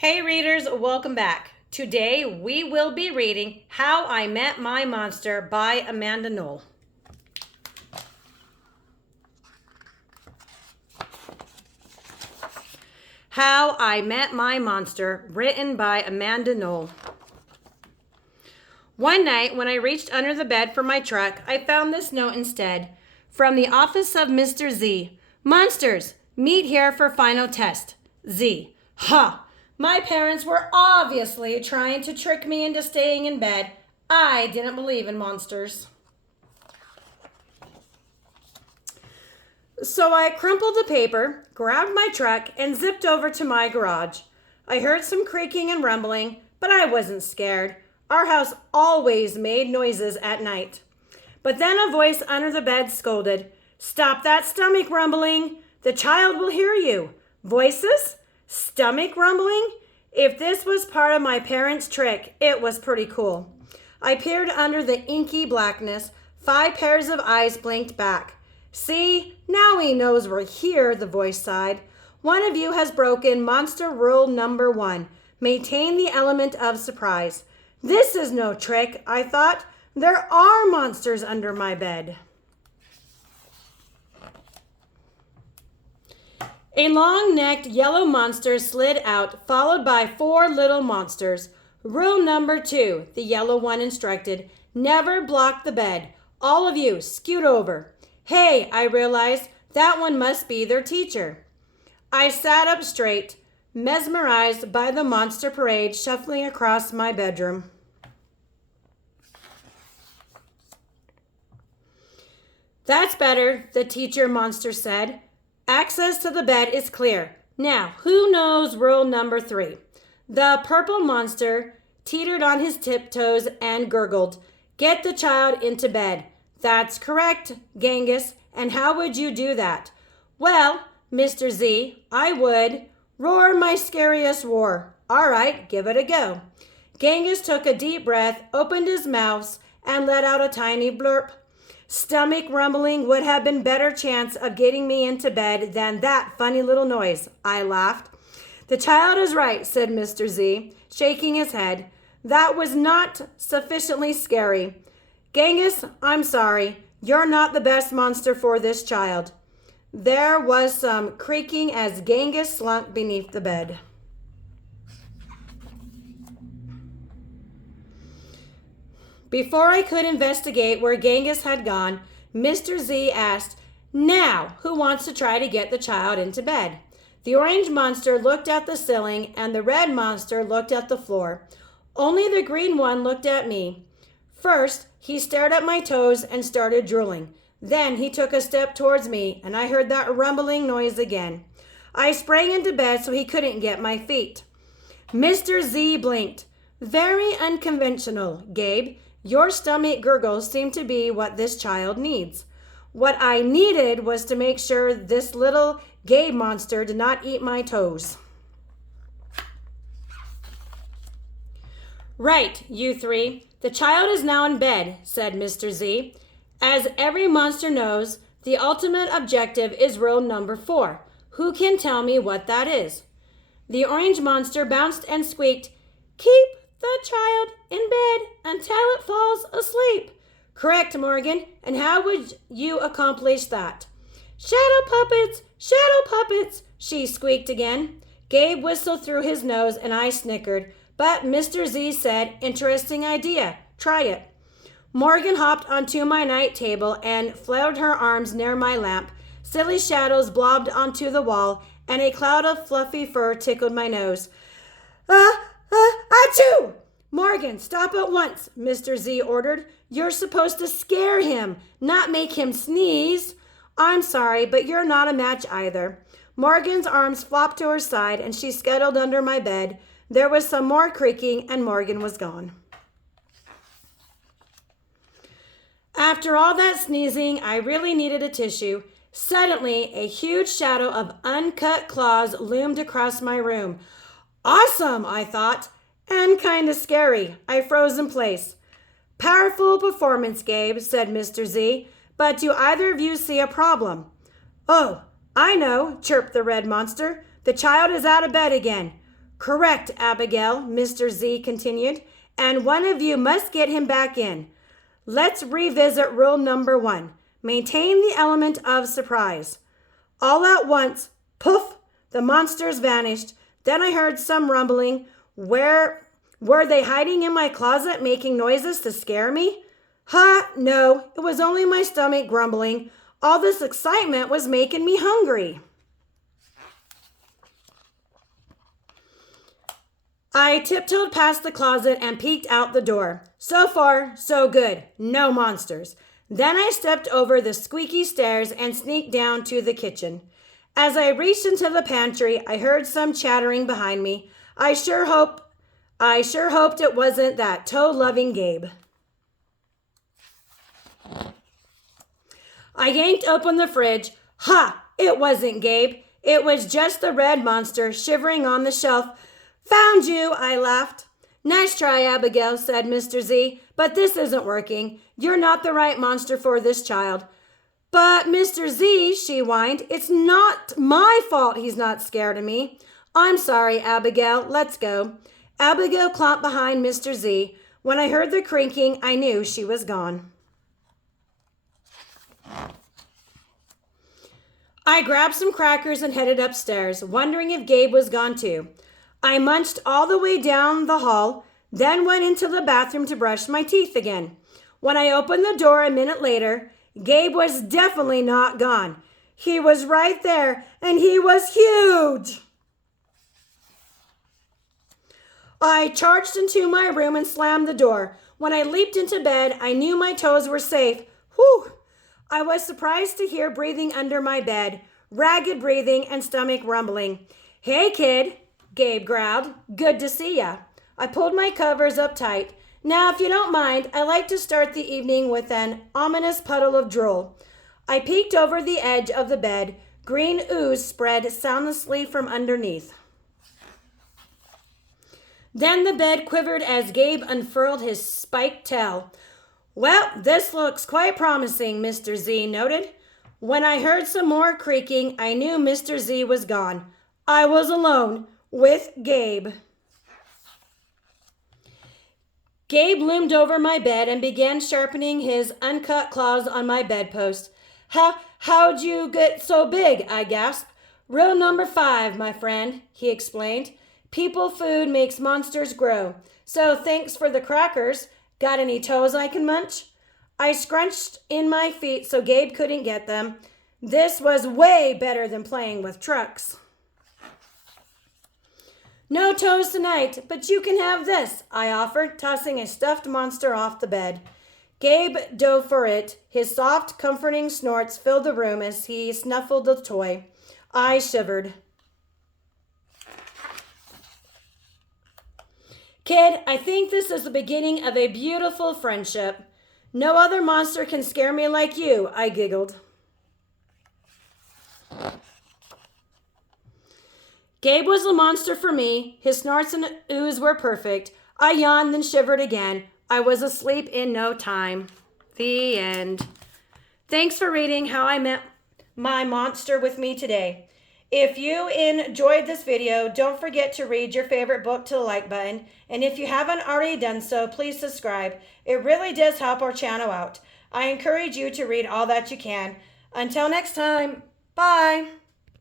Hey readers, welcome back. Today we will be reading How I Met My Monster by Amanda Knoll. How I Met My Monster, written by Amanda Knoll. One night when I reached under the bed for my truck, I found this note instead. From the office of Mr. Z. Monsters, meet here for final test. Z. Ha! My parents were obviously trying to trick me into staying in bed. I didn't believe in monsters. So I crumpled the paper, grabbed my truck, and zipped over to my garage. I heard some creaking and rumbling, but I wasn't scared. Our house always made noises at night. But then a voice under the bed scolded, "Stop that stomach rumbling. The child will hear you." Voices? Stomach rumbling? If this was part of my parents' trick, it was pretty cool. I peered under the inky blackness. 5 pairs of eyes blinked back. "See, now he knows we're here," the voice sighed. "One of you has broken monster rule number 1. Maintain the element of surprise." This is no trick, I thought. There are monsters under my bed. A long-necked yellow monster slid out, followed by 4 little monsters. Rule number 2, the yellow one instructed. Never block the bed. All of you, scoot over. Hey, I realized, that one must be their teacher. I sat up straight, mesmerized by the monster parade shuffling across my bedroom. That's better, the teacher monster said. Access to the bed is clear. Now, who knows rule number 3? The purple monster teetered on his tiptoes and gurgled, "Get the child into bed." That's correct, Genghis. And how would you do that? Well, Mr. Z, I would roar my scariest roar. All right, give it a go. Genghis took a deep breath, opened his mouth, and let out a tiny blurp. Stomach rumbling would have been better chance of getting me into bed than that funny little noise, I laughed. The child is right, said Mr. Z, shaking his head. That was not sufficiently scary. Genghis, I'm sorry. You're not the best monster for this child. There was some creaking as Genghis slumped beneath the bed. Before I could investigate where Genghis had gone, Mr. Z asked, "Now, who wants to try to get the child into bed?" The orange monster looked at the ceiling and the red monster looked at the floor. Only the green one looked at me. First, he stared at my toes and started drooling. Then he took a step towards me and I heard that rumbling noise again. I sprang into bed so he couldn't get my feet. Mr. Z blinked. Very unconventional, Gabe. Your stomach gurgles seem to be what this child needs. What I needed was to make sure this little Gabe monster did not eat my toes. Right, you 3. The child is now in bed, said Mr. Z. As every monster knows, the ultimate objective is rule number 4. Who can tell me what that is? The orange monster bounced and squeaked, "Keep the child in bed until it falls asleep." Correct, Morgan. And how would you accomplish that? Shadow puppets, she squeaked again. Gabe whistled through his nose and I snickered. But Mr. Z said, interesting idea. Try it. Morgan hopped onto my night table and fluttered her arms near my lamp. Silly shadows blobbed onto the wall and a cloud of fluffy fur tickled my nose. Achoo! Morgan, stop at once, Mr. Z ordered. You're supposed to scare him, not make him sneeze. I'm sorry, but you're not a match either. Morgan's arms flopped to her side and she scuttled under my bed. There was some more creaking and Morgan was gone. After all that sneezing, I really needed a tissue. Suddenly, a huge shadow of uncut claws loomed across my room. Awesome, I thought, and kind of scary. I froze in place. Powerful performance, Gabe, said Mr. Z, but do either of you see a problem? Oh, I know, chirped the red monster. The child is out of bed again. Correct, Abigail, Mr. Z continued, and one of you must get him back in. Let's revisit rule number 1. Maintain the element of surprise. All at once, poof, the monsters vanished. Then I heard some rumbling. Where were they hiding in my closet making noises to scare me? No, it was only my stomach grumbling. All this excitement was making me hungry. I tiptoed past the closet and peeked out the door. So far, so good. No monsters. Then I stepped over the squeaky stairs and sneaked down to the kitchen. As I reached into the pantry, I heard some chattering behind me. I sure hoped it wasn't that toe-loving Gabe. I yanked open the fridge. It wasn't Gabe. It was just the red monster shivering on the shelf. Found you, I laughed. Nice try, Abigail, said Mr. Z, but this isn't working. You're not the right monster for this child. But Mr. Z, she whined, it's not my fault he's not scared of me. I'm sorry, Abigail, let's go. Abigail clomped behind Mr. Z. When I heard the creaking, I knew she was gone. I grabbed some crackers and headed upstairs, wondering if Gabe was gone too. I munched all the way down the hall, then went into the bathroom to brush my teeth again. When I opened the door a minute later, Gabe was definitely not gone. He was right there, and he was huge. I charged into my room and slammed the door. When I leaped into bed, I knew my toes were safe. Whew! I was surprised to hear breathing under my bed, ragged breathing and stomach rumbling. Hey, kid, Gabe growled. Good to see ya. I pulled my covers up tight. Now, if you don't mind, I like to start the evening with an ominous puddle of drool. I peeked over the edge of the bed. Green ooze spread soundlessly from underneath. Then the bed quivered as Gabe unfurled his spiked tail. Well, this looks quite promising, Mr. Z noted. When I heard some more creaking, I knew Mr. Z was gone. I was alone with Gabe. Gabe loomed over my bed and began sharpening his uncut claws on my bedpost. How'd you get so big? I gasped. Rule number 5, my friend, he explained. People food makes monsters grow. So thanks for the crackers. Got any toes I can munch? I scrunched in my feet so Gabe couldn't get them. This was way better than playing with trucks. No toes tonight, but you can have this, I offered, tossing a stuffed monster off the bed. Gabe dove for it. His soft, comforting snorts filled the room as he snuffled the toy. I shivered. Kid, I think this is the beginning of a beautiful friendship. No other monster can scare me like you, I giggled. Gabe was a monster for me. His snorts and ooze were perfect. I yawned and shivered again. I was asleep in no time. The end. Thanks for reading How I Met My Monster with me today. If you enjoyed this video, don't forget to read your favorite book to the like button. And if you haven't already done so, please subscribe. It really does help our channel out. I encourage you to read all that you can. Until next time, bye.